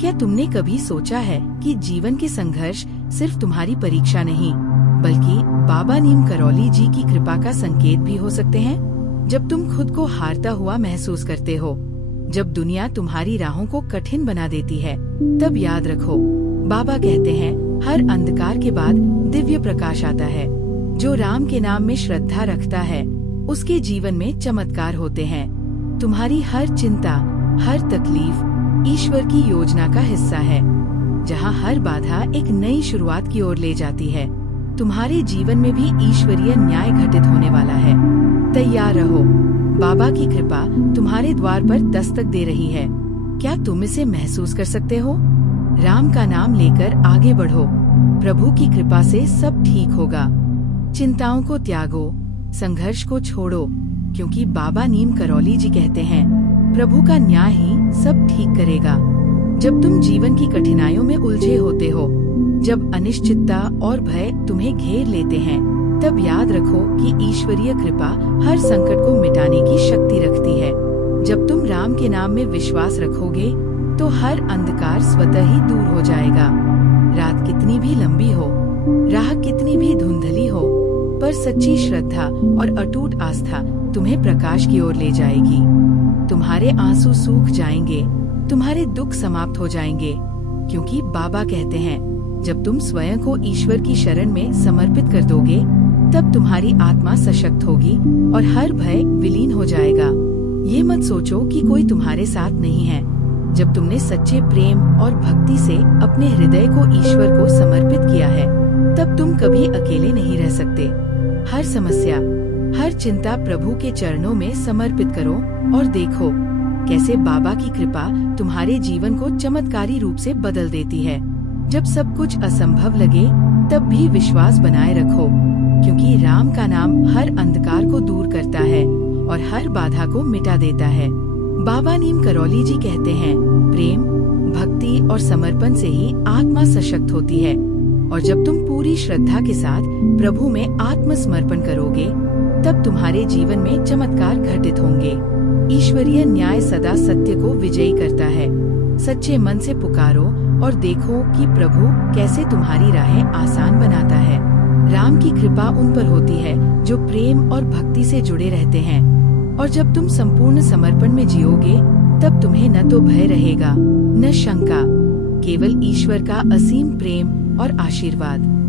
क्या तुमने कभी सोचा है कि जीवन के संघर्ष सिर्फ तुम्हारी परीक्षा नहीं, बल्कि बाबा नीम करौली जी की कृपा का संकेत भी हो सकते हैं? जब तुम खुद को हारता हुआ महसूस करते हो, जब दुनिया तुम्हारी राहों को कठिन बना देती है, तब याद रखो, बाबा कहते हैं हर अंधकार के बाद दिव्य प्रकाश आता है। जो राम के नाम में श्रद्धा रखता है, उसके जीवन में चमत्कार होते हैं। तुम्हारी हर चिंता, हर तकलीफ ईश्वर की योजना का हिस्सा है, जहाँ हर बाधा एक नई शुरुआत की ओर ले जाती है। तुम्हारे जीवन में भी ईश्वरीय न्याय घटित होने वाला है। तैयार रहो, बाबा की कृपा तुम्हारे द्वार पर दस्तक दे रही है। क्या तुम इसे महसूस कर सकते हो? राम का नाम लेकर आगे बढ़ो, प्रभु की कृपा से सब ठीक होगा। चिंताओं को त्यागो, संघर्ष को छोड़ो, क्योंकि बाबा नीम करौली जी कहते हैं प्रभु का न्याय ही सब ठीक करेगा। जब तुम जीवन की कठिनाइयों में उलझे होते हो, जब अनिश्चितता और भय तुम्हें घेर लेते हैं, तब याद रखो कि ईश्वरीय कृपा हर संकट को मिटाने की शक्ति रखती है। जब तुम राम के नाम में विश्वास रखोगे, तो हर अंधकार स्वतः ही दूर हो जाएगा। रात कितनी भी लंबी हो, राह कितनी भी धुंधली हो, पर सच्ची श्रद्धा और अटूट आस्था तुम्हें प्रकाश की ओर ले जाएगी। तुम्हारे आंसू सूख जाएंगे, तुम्हारे दुख समाप्त हो जाएंगे, क्योंकि बाबा कहते हैं जब तुम स्वयं को ईश्वर की शरण में समर्पित कर दोगे, तब तुम्हारी आत्मा सशक्त होगी और हर भय विलीन हो जाएगा। ये मत सोचो कि कोई तुम्हारे साथ नहीं है। जब तुमने सच्चे प्रेम और भक्ति से अपने हृदय को ईश्वर को समर्पित किया है, तब तुम कभी अकेले नहीं रह सकते। हर समस्या, हर चिंता प्रभु के चरणों में समर्पित करो और देखो कैसे बाबा की कृपा तुम्हारे जीवन को चमत्कारी रूप से बदल देती है। जब सब कुछ असंभव लगे, तब भी विश्वास बनाए रखो, क्योंकि राम का नाम हर अंधकार को दूर करता है और हर बाधा को मिटा देता है। बाबा नीम करौली जी कहते हैं प्रेम, भक्ति और समर्पण से ही आत्मा सशक्त होती है, और जब तुम पूरी श्रद्धा के साथ प्रभु में आत्मसमर्पण करोगे, तब तुम्हारे जीवन में चमत्कार घटित होंगे। ईश्वरीय न्याय सदा सत्य को विजयी करता है। सच्चे मन से पुकारो और देखो कि प्रभु कैसे तुम्हारी राहें आसान बनाता है। राम की कृपा उन पर होती है जो प्रेम और भक्ति से जुड़े रहते हैं, और जब तुम संपूर्ण समर्पण में जियोगे, तब तुम्हें न तो भय रहेगा, न शंका, केवल ईश्वर का असीम प्रेम और आशीर्वाद।